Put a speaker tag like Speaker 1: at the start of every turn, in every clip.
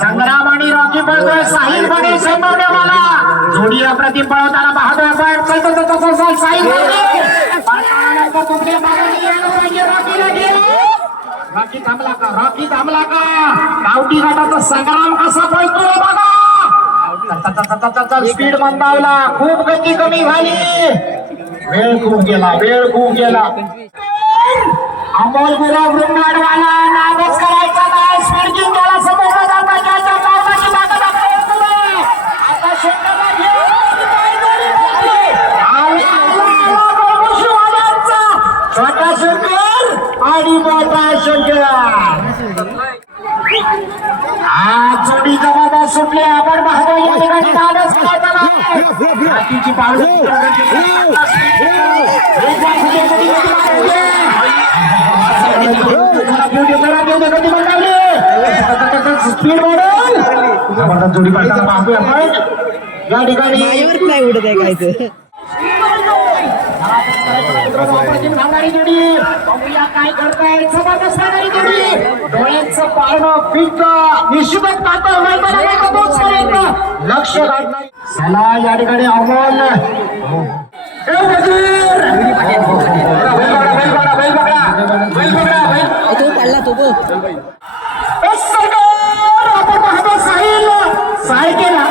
Speaker 1: संग्राम आणि रॉकी पळतोय. साहिल बने संभवणे मला. जोडी अप्रतिम पळवताना बहादूर साहेब चल चल चल चल साहिल बने पळताना तुकडे रॉकी थांबला का? रॉकी थांबला का? गावठी घाटाचा संग्राम कसा पळतोय बघा! स्पीड मंदावला. खूप गती कमी झाली. वेळ खूप गेला वेळ खूप गेला. अमोल गुरव वृंदाडवाला नावच करायचा नाही. स्पीड त्याला समजलं जाता त्याच्या पावसाची ताकद आता छोटा शंकर आणि मोठा शंकर. हा चोडीचा सुटले. आपण पाहतो या ठिकाणी पावलं स्पीड मॉडेल जबरदस्त जोडी पाहताना पाहतोय आपण या ठिकाणी
Speaker 2: नाही उडत आहे काय ते
Speaker 1: अप्रतिम धावणारी जोडी बघूया काय करताय. जबरदस्त धावणारी जोडी. डोळ्यांचं पारणं पिंक निशिबत पातळ मैदानाला पोहोचपर्यंत लक्ष गाठणार चला या ठिकाणी अमोल! बैल पकडा, बैल पकडा, बैल पकडा, बैल पकडा, बैल-
Speaker 2: तो पडला तो बघ
Speaker 1: ए, सरकार! आपण पाहतो साहिल साहिल केला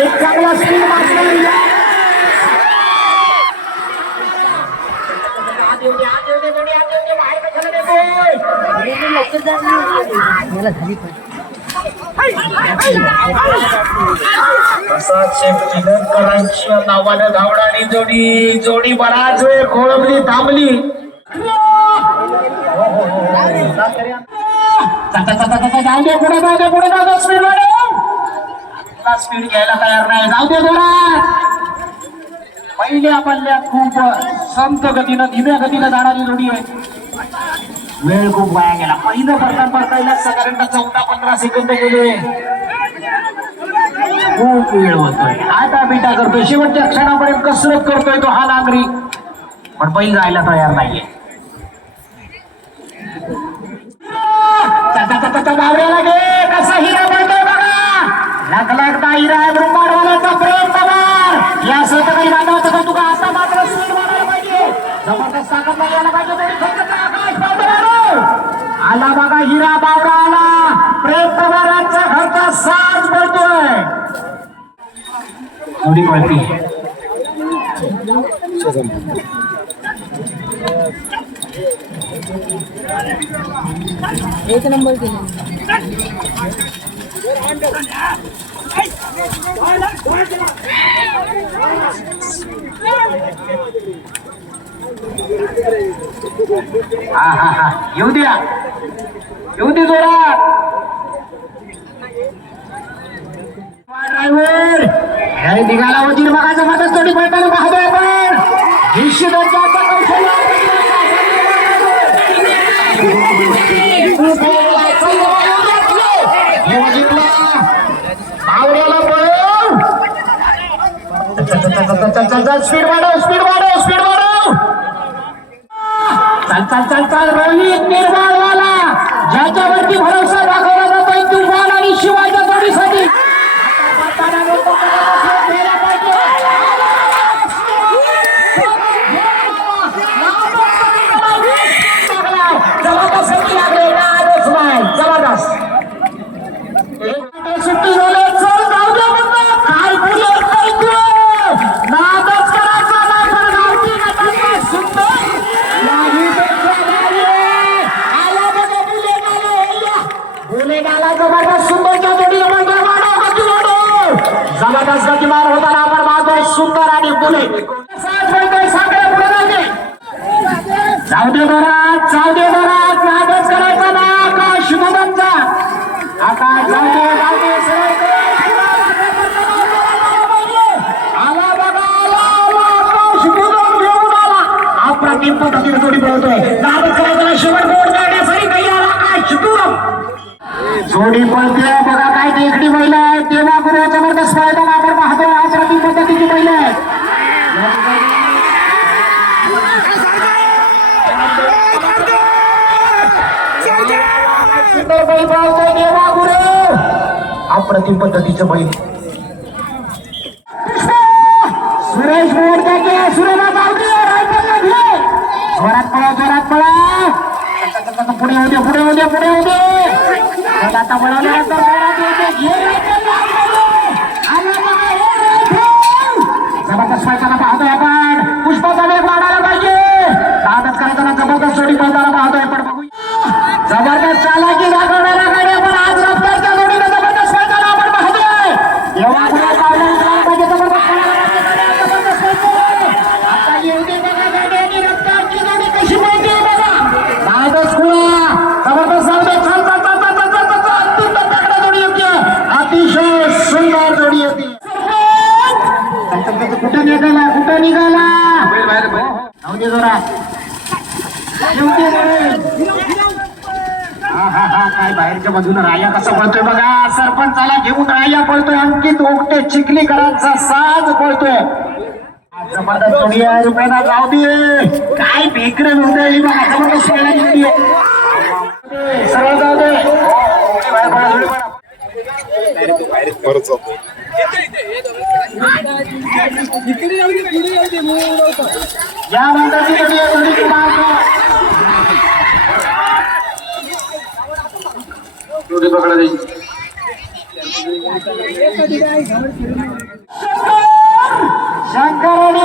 Speaker 1: एक चांगला स्पीड मारला आत येऊ दे, आत येऊ दे, जोडी आत येऊ दे, बाहेर कशाला
Speaker 2: याला झाली
Speaker 1: प्रसाद शेटकरांच्या नावानं धावणारी जोडी. जोडी बराच वेळ खोळंबली थांबली. स्पीड स्पीड घ्यायला तयार नाही. जाऊ दे थोडा पहिल्या पल्ल्यात खूप संत गतीनं धीम्या गतीनं जाणारी जोडी आहे. वेळ खूप वाया गेला. पहिलं पडता परतायला साधारणतः चौदा पंधरा सेकंद गेले? खूप वेळ होतोय. आता बिटा करतोय. शेवटच्या क्षणापर्यंत कसरत करतोय तो हा नागरी पण बैल जायला तयार नाहीये. चचा, बावऱ्याला घे. कसा हिरा पडतोय बघा. लाख लाख हिरा आहे ब्रह्मांडवाल्याचा प्रेम पवार. या सहकारी थोडी पळती
Speaker 2: एक नंबर केला.
Speaker 1: हा हा हा. येऊ द्या. येऊ दे जोरात. आणि निघाला वजीर बघायचं मदत थोडी पळताना पाहतोय आपण. निश्चितच त्याचं कौशल्य हे वजीरला स्पीड वाढव स्पीड वाढव स्पीड वाढव चल चल चल चल निर्माण निर्माणवाला ज्याच्यावरती भरोसा पाहतोय सुंदर आणि बुलेट जाऊ दे घरात जाऊ दे घरात नादच करायचा ना आकाश जाऊ दे जाऊ दे आला अप्रतिम पद्धतीने जोडी पळतोय नादच करायचा आकाश जोडी पळते. अप्रतिम पद्धतीचं बैल. सुरेश मोरके जोरात पळा जोरात पळा. पुढे होते पुढे होते पुढे होते आता जबरदस्त पळताना पाहतोय आपण. पुष्पाचा वेग वाढायला पाहिजे. आदत करताना जबरदस्त सोडी पाहताना पाहतोय पण बघूया. जबरदस्त जरा. हा हा हा काय बाहेरच्या बाजूला राया कसा पळतोय बघा. सरपंचाला घेऊन राया पळतोय. अंकित ओकटे चिखलीकरांचा साज पळतोय. आज जबरदस्त जोडी आहे. रुपयाला जाऊ दे. काय बेकर नोंदवली बघा जबरदस्त जोडी आहे. सरळ जाऊ दे. जोडी पडा. या माणसाची जोडी आहे, जोडी क्रमांक जोडी पकडा शंकर आणि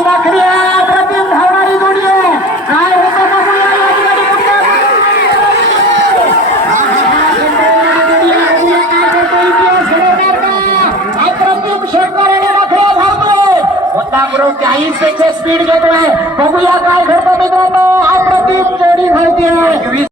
Speaker 1: मुद्दा करून चाळीसपेक्षा स्पीड घेतोय. बघूया काय घडतं मित्रांनो. अप्रतिम जोडी धावते